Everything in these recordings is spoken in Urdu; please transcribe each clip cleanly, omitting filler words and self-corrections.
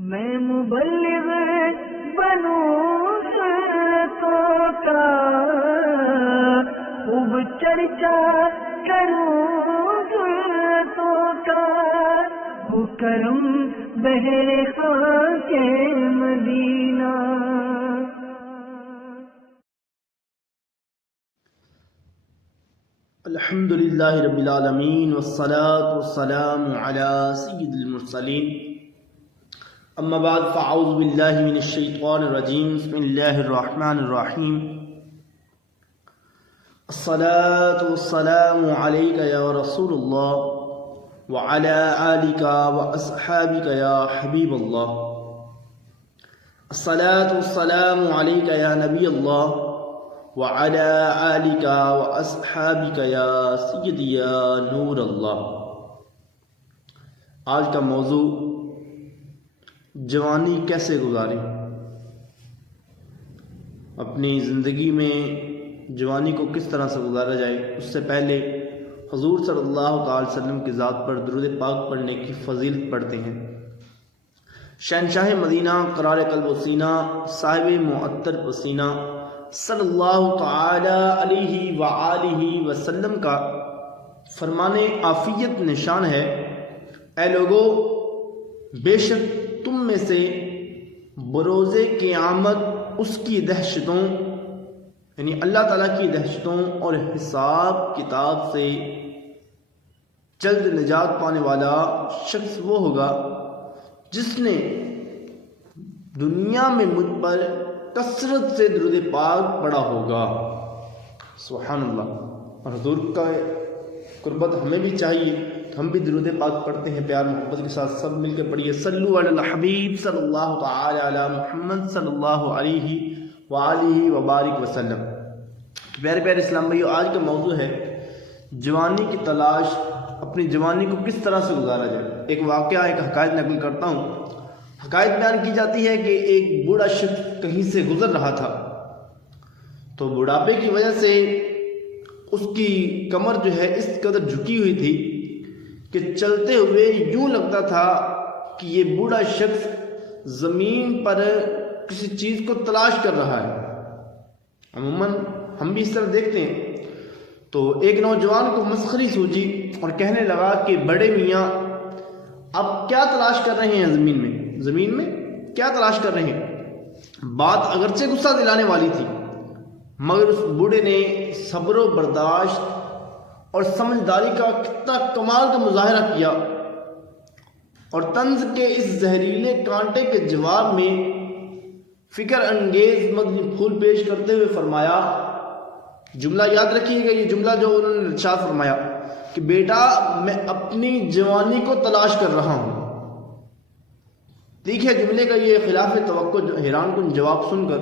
میں مبلغ بنوں تو کا خوب چرچا کروں تو کا وہ کرم بہر خاک مدینہ. الحمد للہ رب العالمین والصلاة والسلام علی سید المرسلین. اما بعد فاعوذ باللہ من الشیطان الرجیم. بسم اللہ الرحمن الرحیم. الصلاة والسلام علیک یا رسول اللہ وعلی آلک واصحابک یا حبیب اللہ. الصلاة والسلام علیک یا نبی اللہ وعلى آلك وأصحابك يا سيدي يا نور اللہ. آج کا موضوع جوانی کیسے گزاریں. اپنی زندگی میں جوانی کو کس طرح سے گزارا جائے، اس سے پہلے حضور صلی اللہ تعالی وسلم کی ذات پر درود پاک پڑھنے کی فضیلت پڑھتے ہیں. شہنشاہ مدینہ قرار قلب و سینہ صاحب معطر پسینہ صلی اللہ تعالی علیہ وآلہ وسلم کا فرمان عافیت نشان ہے: اے لوگو، بے شک تم میں سے بروز قیامت اس کی دہشتوں یعنی اللہ تعالیٰ کی دہشتوں اور حساب کتاب سے جلد نجات پانے والا شخص وہ ہوگا جس نے دنیا میں مجھ پر کثرت سے درود پاک پڑھا ہوگا. سبحان اللہ. اور حضور کا قربت ہمیں بھی چاہیے، ہم بھی درود پاک پڑھتے ہیں پیار محبت کے ساتھ. سب مل کے پڑھیے: صلو علی الحبیب صلی اللہ تعالی علی محمد صلی اللہ علیہ وآلہ وبارک وسلم. پیارے پیارے اسلام بھائیو، آج کا موضوع ہے جوانی کی تلاش. اپنی جوانی کو کس طرح سے گزارا جائے. ایک واقعہ، ایک حکایت نقل کرتا ہوں. حکایت بیان کی جاتی ہے کہ ایک بوڑھا شخص کہیں سے گزر رہا تھا تو بڑھاپے کی وجہ سے اس کی کمر جو ہے اس قدر جھکی ہوئی تھی کہ چلتے ہوئے یوں لگتا تھا کہ یہ بوڑھا شخص زمین پر کسی چیز کو تلاش کر رہا ہے. عموماً ہم بھی اس طرح دیکھتے ہیں. تو ایک نوجوان کو مسخری سوچی اور کہنے لگا کہ بڑے میاں، آپ کیا تلاش کر رہے ہیں زمین میں کیا تلاش کر رہے ہیں؟ بات اگرچہ غصہ دلانے والی تھی، مگر اس بوڑھے نے صبر و برداشت اور سمجھداری کا کتنا کمال کا مظاہرہ کیا اور طنز کے اس زہریلے کانٹے کے جواب میں فکر انگیز مدنی پھول پیش کرتے ہوئے فرمایا. جملہ یاد رکھیے گا، یہ جملہ جو انہوں نے ارشاد فرمایا کہ بیٹا، میں اپنی جوانی کو تلاش کر رہا ہوں. دیکھیے جملے کا یہ خلاف توقع حیران کن جواب سن کر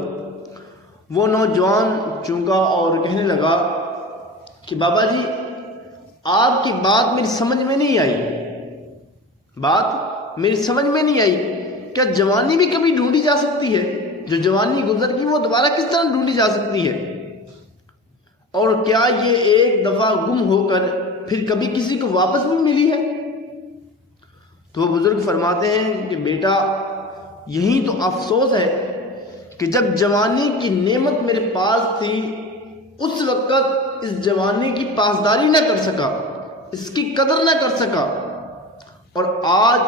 وہ نوجوان چونکا اور کہنے لگا کہ بابا جی، آپ کی بات میری سمجھ میں نہیں آئی. کیا جوانی بھی کبھی ڈھونڈی جا سکتی ہے؟ جو جوانی گزر گئی وہ دوبارہ کس طرح ڈھونڈی جا سکتی ہے؟ اور کیا یہ ایک دفعہ گم ہو کر پھر کبھی کسی کو واپس بھی ملی ہے؟ تو وہ بزرگ فرماتے ہیں کہ بیٹا، یہی تو افسوس ہے کہ جب جوانی کی نعمت میرے پاس تھی اس وقت اس جوانی کی پاسداری نہ کر سکا، اس کی قدر نہ کر سکا، اور آج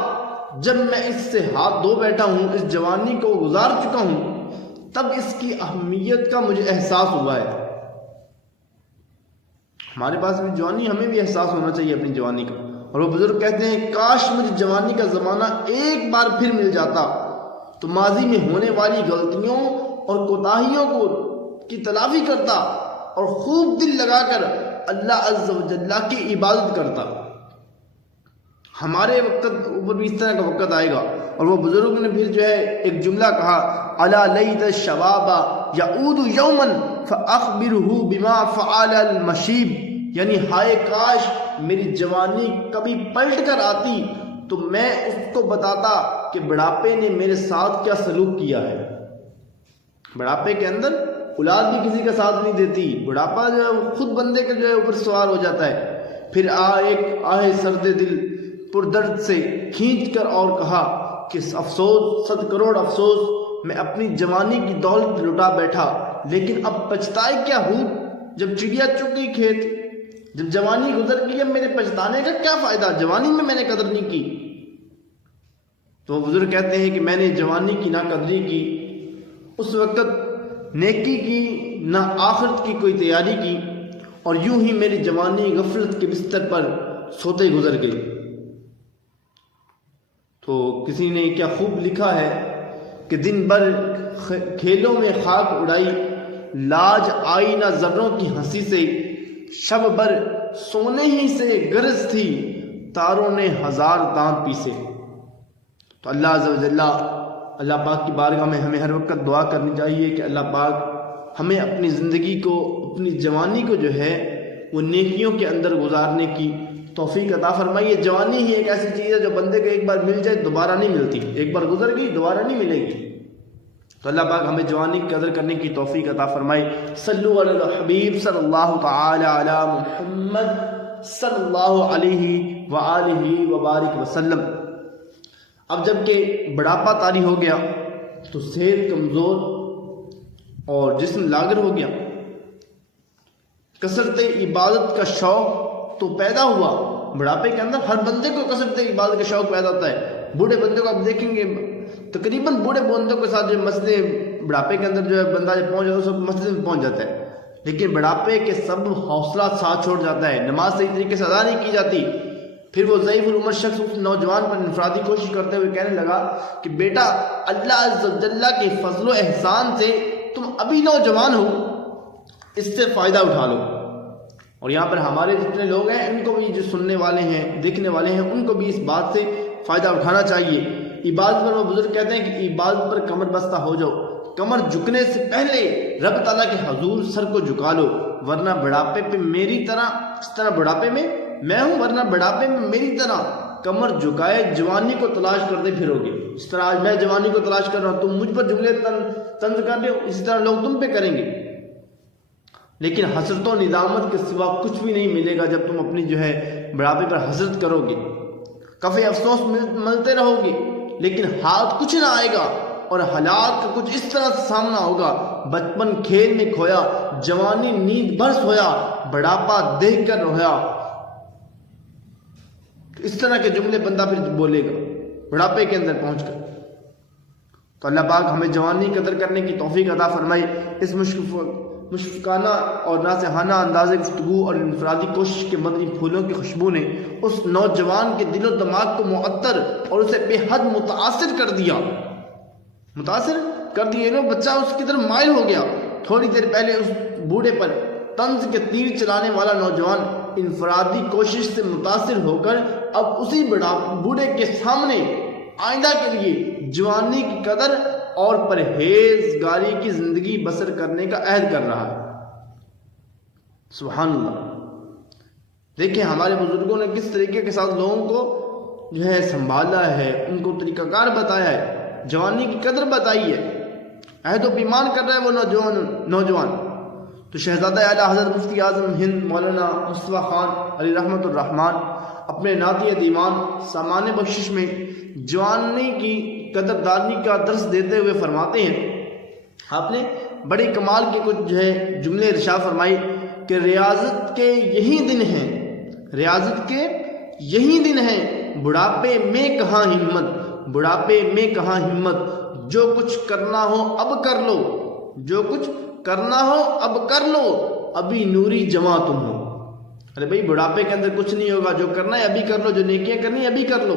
جب میں اس سے ہاتھ دھو بیٹھا ہوں، اس جوانی کو گزار چکا ہوں، تب اس کی اہمیت کا مجھے احساس ہوا ہے. ہمارے پاس بھی جوانی، ہمیں بھی احساس ہونا چاہیے اپنی جوانی کا. اور وہ بزرگ کہتے ہیں کاش مجھے جوانی کا زمانہ ایک بار پھر مل جاتا تو ماضی میں ہونے والی غلطیوں اور کوتاہیوں کی تلافی کرتا اور خوب دل لگا کر اللہ عز و جل کی عبادت کرتا. ہمارے وقت اوپر بھی اس طرح کا وقت آئے گا. اور وہ بزرگ نے پھر جو ہے ایک جملہ کہا: الا لیت الشباب یعود یوما فاخبره بما فعل المشیب. یعنی ہائے کاش میری جوانی کبھی پلٹ کر آتی تو میں اس کو بتاتا کہ بڑھاپے نے میرے ساتھ کیا سلوک کیا ہے. بڑھاپے کے اندر اولاد بھی کسی کا ساتھ نہیں دیتی. بڑھاپا جو ہے خود بندے کے جو ہے اوپر سوار ہو جاتا ہے. پھر ایک آہ سرد دل پر درد سے کھینچ کر اور کہا کہ افسوس، 100 کروڑ افسوس، میں اپنی جوانی کی دولت لٹا بیٹھا، لیکن اب پچھتائے کیا ہوں جب چڑیا چگ گئی کھیت، جب جوانی گزر گئی، اب میرے پچھتانے کا کیا فائدہ، جوانی میں نے قدر نہیں کی۔ تو بزرگ کہتے ہیں کہ میں نے جوانی کی نہ قدری کی، اس وقت نیکی کی نہ آخرت کی کوئی تیاری کی، اور یوں ہی میری جوانی غفلت کے بستر پر سوتے گزر گئی۔ تو کسی نے کیا خوب لکھا ہے کہ دن بھر کھیلوں میں خاک اڑائی، لاج آئی نہ ذروں کی ہنسی سے، شب بھر سونے ہی سے غرض تھی، تاروں نے 1000 دانت پیسے۔ تو اللہ عز و جل، اللہ پاک کی بارگاہ میں ہمیں ہر وقت دعا کرنی چاہیے کہ اللہ پاک ہمیں اپنی زندگی کو، اپنی جوانی کو جو ہے وہ نیکیوں کے اندر گزارنے کی توفیق عطا فرمائیے۔ جوانی ہی ایک ایسی چیز ہے جو بندے کو ایک بار مل جائے دوبارہ نہیں ملتی، ایک بار گزر گئی دوبارہ نہیں ملے گی۔ تو اللہ پاک ہمیں جوانی کی قدر کرنے کی توفیق عطا فرمائے۔ صلو علی الحبیب صلی اللہ تعالی علی محمد صلی اللہ علیہ وآلہ وبارک وسلم۔ اب جب کہ بڑھاپا طاری ہو گیا تو صحت کمزور اور جسم لاغر ہو گیا، کثرت عبادت کا شوق تو پیدا ہوا۔ بڑھاپے کے اندر ہر بندے کو کثرت عبادت کا شوق پیدا ہوتا ہے۔ بوڑھے بندے کو آپ دیکھیں گے تقریباً بوڑھے بندوں کے ساتھ جو مسجد بڑھاپے کے اندر جو ہے بندہ جب پہنچ جاتا ہے سب مسجد میں پہنچ جاتا ہے، لیکن بڑھاپے کے سب حوصلہ ساتھ چھوڑ جاتا ہے، نماز صحیح طریقے سے ادا نہیں کی جاتی۔ پھر وہ ضعیف العمر شخص اس نوجوان پر انفرادی کوشش کرتے ہوئے کہنے لگا کہ بیٹا اللہ عز و جل کے فضل و احسان سے تم ابھی نوجوان ہو، اس سے فائدہ اٹھا لو۔ اور یہاں پر ہمارے جتنے لوگ ہیں ان کو بھی، جو سننے والے ہیں دیکھنے والے ہیں، ان کو بھی اس بات سے فائدہ اٹھانا چاہیے۔ عبادت پر وہ بزرگ کہتے ہیں کہ عبادت پر کمر بستہ ہو جاؤ، کمر جھکنے سے پہلے رب تعالیٰ کے حضور سر کو جھکا لو، ورنہ بڑھاپے پہ میری طرح، اس طرح بڑھاپے میں میں ہوں، ورنہ بڑھاپے میں میری طرح کمر جھکائے جوانی کو تلاش کرتے پھرو گے۔ اس طرح آج میں جوانی کو تلاش کر رہا ہوں، تم مجھ پر جملے طنز کر رہے ہو، اسی طرح لوگ تم پہ کریں گے، لیکن حسرت و ندامت کے سوا کچھ بھی نہیں ملے گا جب تم اپنی جو ہے بڑھاپے پر حسرت کرو گے، کفے افسوس ملتے رہو گے، لیکن ہاتھ کچھ نہ آئے گا، اور حالات کا کچھ اس طرح سے سامنا ہوگا، بچپن کھیل میں کھویا، جوانی نیند بھر سویا، بڑھاپا دیکھ کر رویا، اس طرح کے جملے بندہ پھر بولے گا بڑھاپے کے اندر پہنچ کر۔ تو اللہ پاک ہمیں جوانی قدر کرنے کی توفیق عطا فرمائے۔ اس مشفقانہ اور ناصحانہ انداز گفتگو اور انفرادی کوشش کے مدنی پھولوں کی خوشبو نے اس نوجوان کے دل و دماغ کو معطر اور اسے بے حد متاثر کر دیا، بچہ اس کی طرف مائل ہو گیا۔ تھوڑی دیر پہلے اس بوڑھے پر طنز کے تیر چلانے والا نوجوان انفرادی کوشش سے متاثر ہو کر اب اسی بوڑھے کے سامنے آئندہ کے لیے جوانی کی قدر اور پرہیزگاری کی زندگی بسر کرنے کا عہد کر رہا ہے۔ سبحان اللہ۔ دیکھیں ہمارے بزرگوں نے کس طریقے کے ساتھ لوگوں کو جو ہے سنبھالا ہے، ان کو طریقہ کار بتایا ہے، جوانی کی قدر بتائی ہے، عہد و پیمان کر رہا ہے وہ نوجوان۔ تو شہزادہ اعلیٰ حضرت مفتی اعظم ہند مولانا مصطفیٰ خان علی رحمت الرحمان اپنے نعتیہ دیوان سامان بخشش میں جوانی کی قدردانی کا درس دیتے ہوئے فرماتے ہیں، آپ نے بڑے کمال کے کچھ جو ہے جملے ارشاد فرمائی کہ ریاضت کے یہی دن ہیں، بڑھاپے میں کہاں ہمت، جو کچھ کرنا ہو اب کر لو، ابھی نوری جواں تم ہو۔ ارے بھائی بڑھاپے کے اندر کچھ نہیں ہوگا، جو کرنا ہے ابھی کر لو، جو نیکیاں کرنی ہے ابھی کر لو۔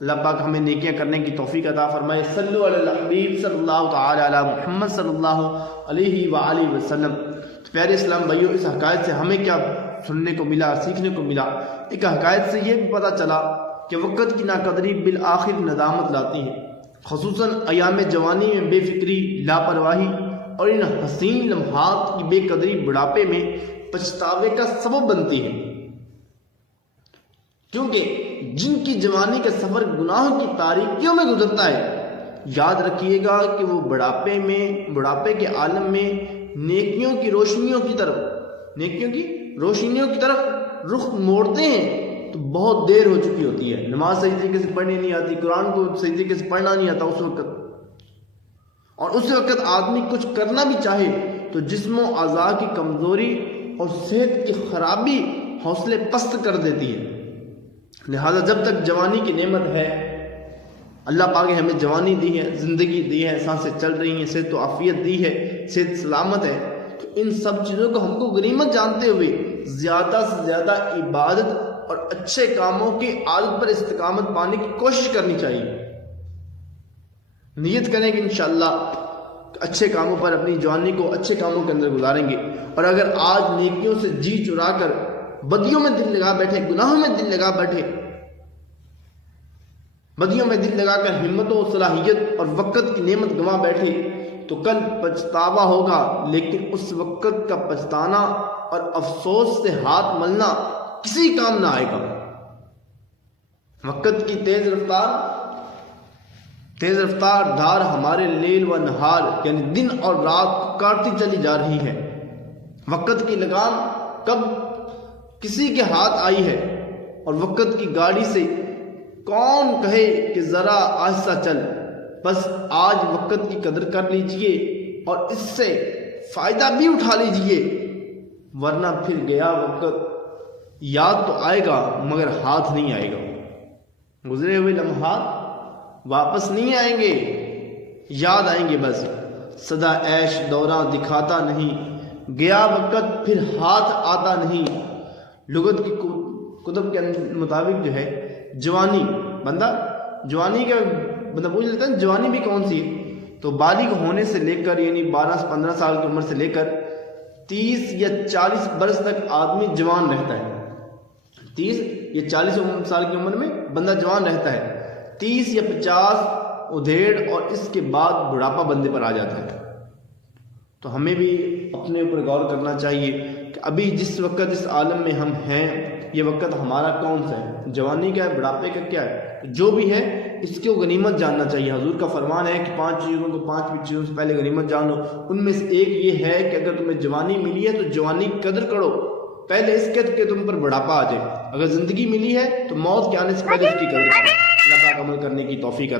اللہ پاک ہمیں نیکیاں کرنے کی توفیق عطا فرمائے۔ صلو علی الحبیب صلی اللہ تعالی علی محمد صلی اللہ علیہ وآلہ وسلم۔ تو پیارے اسلام بھائیو، اس حقائق سے ہمیں کیا سننے کو ملا، سیکھنے کو ملا؟ ایک حقائق سے یہ بھی پتہ چلا کہ وقت کی ناقدری بالآخر ندامت لاتی ہے، خصوصاً ایام جوانی میں بے فکری، لاپرواہی اور ان حسین لمحات کی بے قدری بڑھاپے میں پچھتاوے کا سبب بنتی ہے، کیونکہ جن کی جوانی کا سفر گناہوں کی تاریکیوں میں گزرتا ہے، یاد رکھیے گا کہ وہ بڑھاپے کے عالم میں نیکیوں کی روشنیوں کی طرف رخ موڑتے ہیں، تو بہت دیر ہو چکی ہوتی ہے، نماز صحیح طریقے سے پڑھنی نہیں آتی، قرآن کو صحیح طریقے سے پڑھنا نہیں آتا اس وقت، اور اس وقت آدمی کچھ کرنا بھی چاہے تو جسم و اعضاء کی کمزوری اور صحت کی خرابی حوصلے پست کر دیتی ہے۔ لہذا جب تک جوانی کی نعمت ہے، اللہ پاک نے ہمیں جوانی دی ہے، زندگی دی ہے، سانسیں چل رہی ہیں، صحت و عافیت دی ہے، صحت سلامت ہے، تو ان سب چیزوں کو ہم کو غنیمت جانتے ہوئے زیادہ سے زیادہ عبادت اور اچھے کاموں کی عادت پر استقامت پانے کی کوشش کرنی چاہیے۔ نیت کریں کہ انشاءاللہ اچھے کاموں پر اپنی جوانی کو اچھے کاموں کے اندر گزاریں گے، اور اگر آج نیکیوں سے جی چرا کر بدیوں میں دل لگا بیٹھے، گناہوں میں دل لگا بیٹھے، بدیوں میں دل لگا کر ہمت و صلاحیت اور وقت کی نعمت گنوا بیٹھے تو کل پچھتاوا ہوگا، لیکن اس وقت کا پچھتانا اور افسوس سے ہاتھ ملنا کسی کام نہ آئے گا۔ وقت کی تیز رفتار دھار ہمارے لیل و نہار یعنی دن اور رات کاٹتی چلی جا رہی ہے۔ وقت کی لگام کب کسی کے ہاتھ آئی ہے، اور وقت کی گاڑی سے کون کہے کہ ذرا آہستہ چل۔ بس آج وقت کی قدر کر لیجئے اور اس سے فائدہ بھی اٹھا لیجئے، ورنہ پھر گیا وقت یاد تو آئے گا مگر ہاتھ نہیں آئے گا۔ گزرے ہوئے لمحات واپس نہیں آئیں گے، یاد آئیں گے بس۔ سدا عیش دورہ دکھاتا نہیں، گیا وقت پھر ہاتھ آتا نہیں۔ لغت کی کتب کے مطابق جو ہے جوانی جوانی کا بندہ پوچھ لیتا ہے جوانی بھی کون سی ہے، تو بالغ ہونے سے لے کر یعنی 12 سے 15 سال کی عمر سے لے کر 30 یا 40 برس تک آدمی جوان رہتا ہے۔ 30 یا 40 سال کی عمر میں بندہ جوان رہتا ہے، 30 یا 50 ادھیڑ اور اس کے بعد بڑھاپا بندے پر آ جاتا ہے۔ تو ہمیں بھی اپنے اوپر غور کرنا چاہیے کہ ابھی جس وقت اس عالم میں ہم ہیں یہ وقت ہمارا کون سا ہے، جوانی کا ہے، بڑھاپے کا کیا ہے، جو بھی ہے اس کو غنیمت جاننا چاہیے۔ حضور کا فرمان ہے کہ 5 چیزوں سے پہلے غنیمت جانو۔ ان میں سے ایک یہ ہے کہ اگر تمہیں جوانی ملی ہے تو جوانی کی قدر کرو، پہلے اس قدر کہ تم پر بڑھاپا آ جائے۔ اگر زندگی ملی ہے تو موت کے آنے سے پہلے اس کی قدر کرو۔ اللہ پاک عمل کرنے کی توفیق عطا